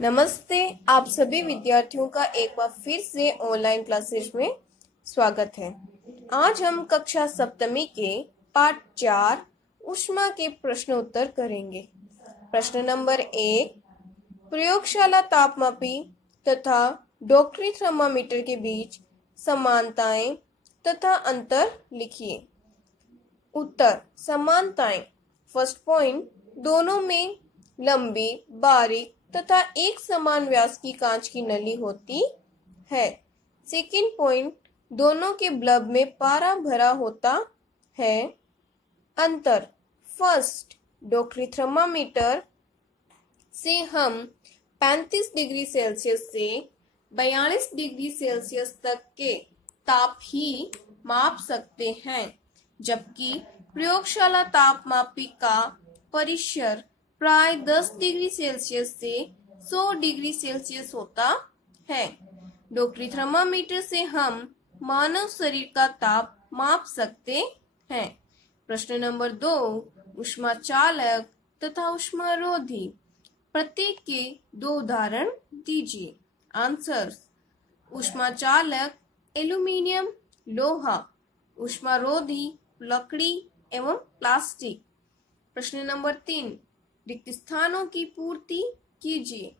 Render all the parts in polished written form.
नमस्ते। आप सभी विद्यार्थियों का एक बार फिर से ऑनलाइन क्लासेस में स्वागत है। आज हम कक्षा सप्तमी के पाठ 4 ऊष्मा के प्रश्न उत्तर करेंगे। प्रश्न नंबर 1, प्रयोगशाला तापमापी तथा डॉक्टरी थर्मामीटर के बीच समानताएं तथा अंतर लिखिए। उत्तर। समानताएं। फर्स्ट पॉइंट, दोनों में लंबी, बारीक तथा एक समान व्यास की कांच की नली होती है। सेकंड पॉइंट, दोनों के बल्ब में पारा भरा होता है। अंतर। फर्स्ट, डॉक्टरी थर्मामीटर से हम 35 डिग्री सेल्सियस से 42 डिग्री सेल्सियस तक के ताप ही माप सकते हैं, जबकि प्रयोगशाला तापमापी का परिसर प्राय 10 डिग्री सेल्सियस से 100 डिग्री सेल्सियस होता है। डॉक्टरी थर्मामीटर से हम मानव शरीर का ताप माप सकते हैं। प्रश्न नंबर 2, ऊष्मा चालक तथा ऊष्मारोधी, प्रत्येक के 2 उदाहरण दीजिए। आंसर्स। ऊष्मा चालक एल्यूमीनियम, लोहा। ऊष्मारोधी लकड़ी एवं प्लास्टिक। प्रश्न नंबर 3, रिक्त स्थानों की पूर्ति कीजिए।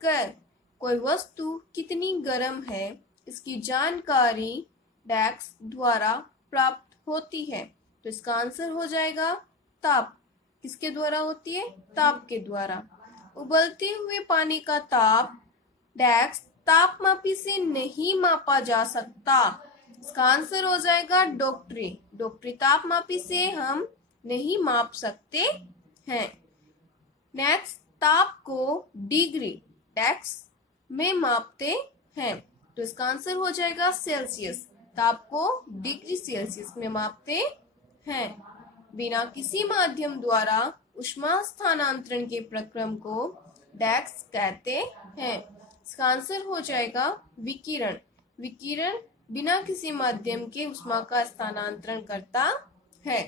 क, कोई वस्तु कितनी गर्म है इसकी जानकारी डेस्क द्वारा प्राप्त होती है, तो इसका आंसर हो जाएगा ताप। किसके द्वारा होती है? ताप के द्वारा। उबलते हुए पानी का ताप डेस्क तापमापी से नहीं मापा जा सकता, इसका आंसर हो जाएगा डॉक्टरी। डॉक्टरी तापमापी से हम नहीं माप सकते हैं। नेक्स्ट, ताप को डिग्री डेस्क में मापते हैं, तो इसका आंसर हो जाएगा सेल्सियस। ताप को डिग्री सेल्सियस में मापते हैं। बिना किसी माध्यम द्वारा ऊष्मा स्थानांतरण के प्रक्रम को डेस्क कहते हैं, इसका आंसर हो जाएगा विकिरण। विकिरण बिना किसी माध्यम के ऊष्मा का स्थानांतरण करता है।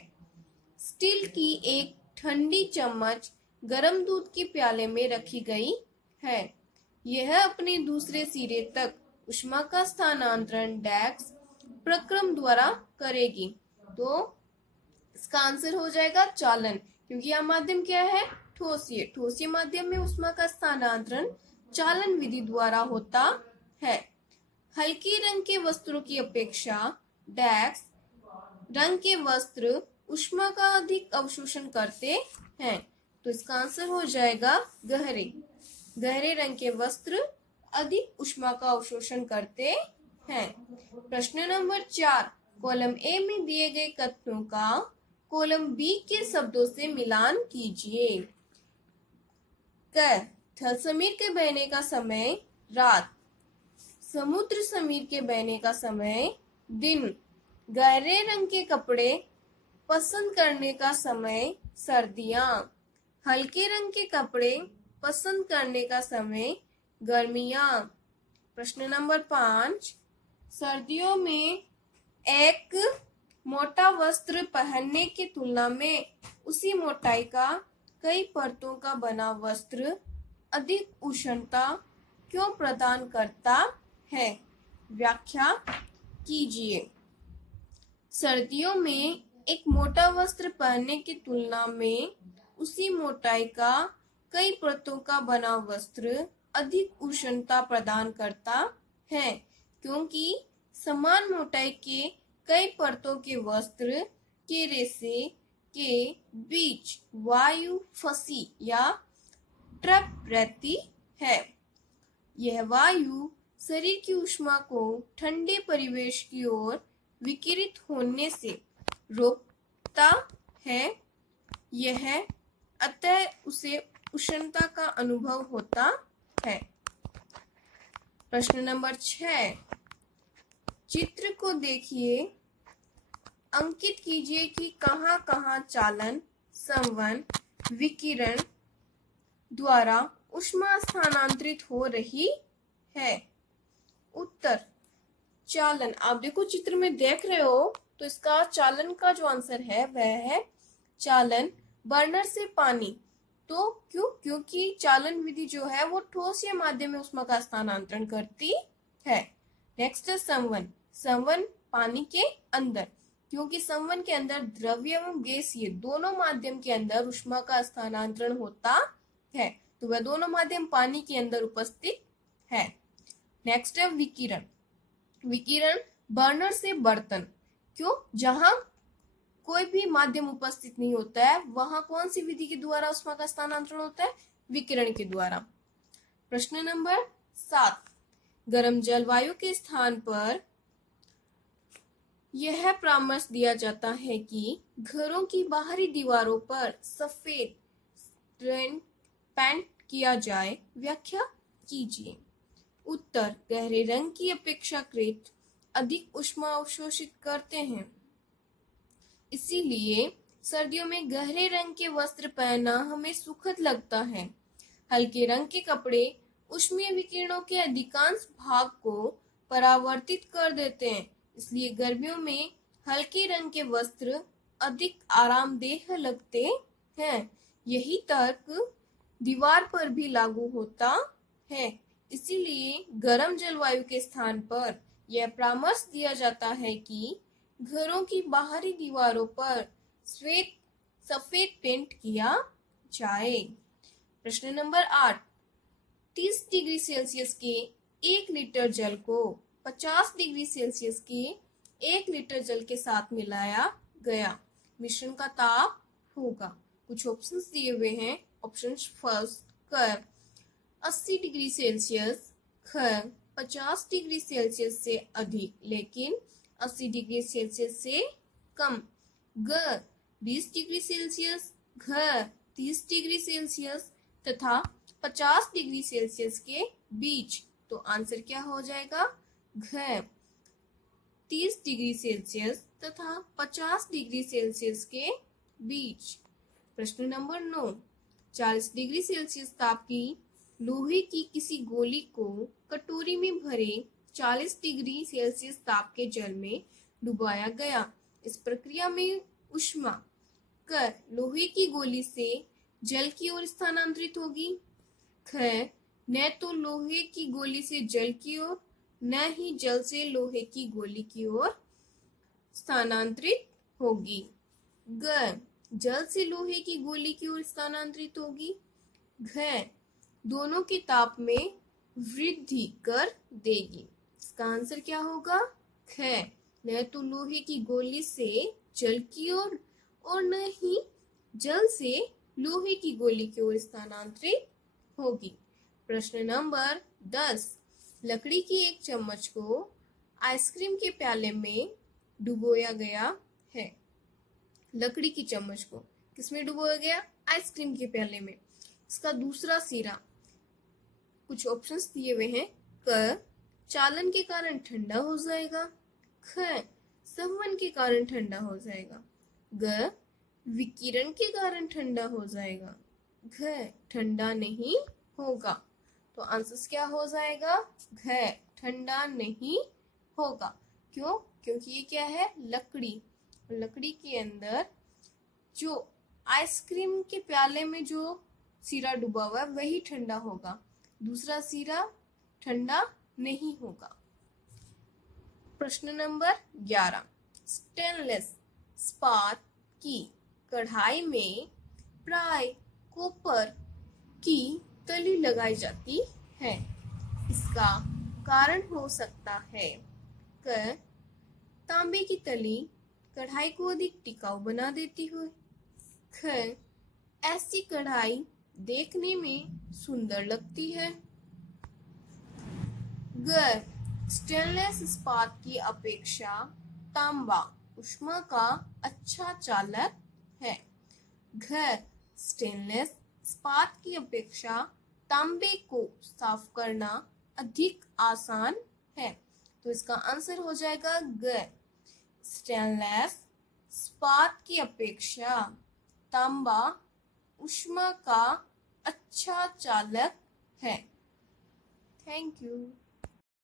स्टील की एक ठंडी चम्मच गर्म दूध के प्याले में रखी गई है। यह अपने दूसरे सिरे तक ऊष्मा का स्थानांतरण डेस्क प्रक्रम द्वारा करेगी, तो इसका आंसर हो जाएगा चालन, क्योंकि यह माध्यम क्या है? ठोसीय। ठोसीय माध्यम में ऊष्मा का स्थानांतरण चालन विधि द्वारा होता है। हल्के रंग के वस्त्रों की अपेक्षा डेस्क रंग के वस्त्र ऊष्मा का अधिक अवशोषण करते हैं, तो इसका आंसर हो जाएगा गहरे। गहरे रंग के वस्त्र अधिक ऊष्मा का अवशोषण करते हैं। प्रश्न नंबर 4, कॉलम ए में दिए गए कथनों का कॉलम बी के शब्दों से मिलान कीजिए। क, थल समीर के बहने का समय रात, समुद्र समीर के बहने का समय दिन, गहरे रंग के कपड़े पसंद करने का समय सर्दियां, हल्के रंग के कपड़े पसंद करने का समय गर्मियां। प्रश्न नंबर 5, सर्दियों में एक मोटा वस्त्र पहनने की तुलना में उसी मोटाई का कई परतों का बना वस्त्र अधिक उष्णता क्यों प्रदान करता है? व्याख्या कीजिए। सर्दियों में एक मोटा वस्त्र पहनने की तुलना में उसी मोटाई का कई परतों का बना वस्त्र अधिक उष्णता प्रदान करता है, क्योंकि समान मोटाई के कई परतों के वस्त्र के रेशे के बीच वायु फंसी या ट्रैप रहती है। यह वायु शरीर की ऊष्मा को ठंडे परिवेश की ओर विकिरित होने से रोकता है। यह अतः उसे उष्णता का अनुभव होता है। प्रश्न नंबर 6, चित्र को देखिए, अंकित कीजिए कि कहाँ कहाँ चालन, संवहन, विकिरण द्वारा ऊष्मा स्थानांतरित हो रही है। उत्तर। चालन, आप देखो चित्र में देख रहे हो, तो इसका चालन का जो आंसर है वह है चालन बर्नर से पानी तो क्यों? क्योंकि चालन विधि जो है वो ठोस या माध्यम में ऊष्मा का स्थानांतरण करती है। नेक्स्ट है संवन। संवन पानी के अंदर, क्योंकि संवन के अंदर द्रव्य एवं गैसीय दोनों माध्यम के अंदर ऊष्मा का स्थानांतरण होता है, तो वह दोनों माध्यम पानी के अंदर उपस्थित है। नेक्स्ट है विकिरण। विकिरण बर्नर से बर्तन, क्यों? जहां कोई भी माध्यम उपस्थित नहीं होता है वहां कौन सी विधि के द्वारा ऊष्मा का स्थानांतरण होता है? विकिरण के द्वारा। प्रश्न नंबर 7, गर्म जलवायु के स्थान पर यह परामर्श दिया जाता है कि घरों की बाहरी दीवारों पर सफेद पेंट किया जाए, व्याख्या कीजिए। उत्तर, गहरे रंग की अपेक्षाकृत अधिक ऊष्मा अवशोषित करते हैं, इसीलिए सर्दियों में गहरे रंग के वस्त्र पहनना हमें सुखद लगता है। हल्के रंग के कपड़े ऊष्मीय विकिरणों के अधिकांश भाग को परावर्तित कर देते हैं, इसलिए गर्मियों में हल्के रंग के वस्त्र अधिक आरामदेह लगते हैं। यही तर्क दीवार पर भी लागू होता है, इसीलिए गर्म जलवायु के स्थान पर यह परामर्श दिया जाता है कि घरों की बाहरी दीवारों पर सफेद पेंट किया जाए। प्रश्न नंबर 8, 30 डिग्री सेल्सियस के 1 लीटर जल को 50 डिग्री सेल्सियस के 1 लीटर जल के साथ मिलाया गया, मिश्रण का ताप होगा। कुछ ऑप्शंस दिए हुए हैं। ऑप्शन फर्स्ट, क 80 डिग्री सेल्सियस, ख 50 डिग्री सेल्सियस से अधिक लेकिन 80 डिग्री सेल्सियस से कम, ग 20 डिग्री सेल्सियस, घ 30 डिग्री सेल्सियस तथा 50 डिग्री सेल्सियस के बीच। तो आंसर क्या हो जाएगा? घ 30 डिग्री सेल्सियस तथा 50 डिग्री सेल्सियस के बीच। प्रश्न नंबर 9, 40 डिग्री सेल्सियस ताप की लोहे की किसी गोली को कटोरी में भरे 40 डिग्री सेल्सियस ताप के जल में डुबाया गया। इस प्रक्रिया में ऊष्मा क लोहे की गोली से जल की ओर स्थानांतरित होगी, ख न तो लोहे की गोली से जल की ओर न ही जल से लोहे की गोली की ओर स्थानांतरित होगी, ग जल से लोहे की गोली की ओर स्थानांतरित होगी, घ दोनों के ताप में वृद्धि कर देगी। इसका आंसर क्या होगा? ख न तो लोहे की गोली से जल की ओर और न ही जल से लोहे की गोली की ओर स्थानांतरित होगी। प्रश्न नंबर 10, लकड़ी की एक चम्मच को आइसक्रीम के प्याले में डुबोया गया है। लकड़ी की चम्मच को किसमें डुबोया गया? आइसक्रीम के प्याले में। इसका दूसरा सिरा, कुछ ऑप्शंस दिए हुए हैं। क चालन के कारण ठंडा हो जाएगा, ख संवन के कारण ठंडा हो जाएगा, ग विकिरण के कारण ठंडा हो जाएगा, घ ठंडा नहीं होगा। तो आंसर क्या हो जाएगा? घ ठंडा नहीं होगा। क्यों? क्योंकि ये क्या है? लकड़ी। लकड़ी के अंदर जो आइसक्रीम के प्याले में जो सिरा डूबा हुआ है वही ठंडा होगा, दूसरा सिरा ठंडा नहीं होगा। प्रश्न नंबर 11, स्टेनलेस इस्पात की कढ़ाई में प्राय कॉपर की तली लगाई जाती है, इसका कारण हो सकता है क तांबे की तली कढ़ाई को अधिक टिकाऊ बना देती हो, ख ऐसी कढ़ाई देखने में सुंदर लगती है, ग स्टेनलेस इस्पात की अपेक्षा तांबा ऊष्मा का अच्छा चालक है, घ स्टेनलेस इस्पात की अपेक्षा तांबे को साफ करना अधिक आसान है। तो इसका आंसर हो जाएगा ग स्टेनलेस इस्पात की अपेक्षा तांबा ऊष्मा का अच्छा चालक है। Thank you.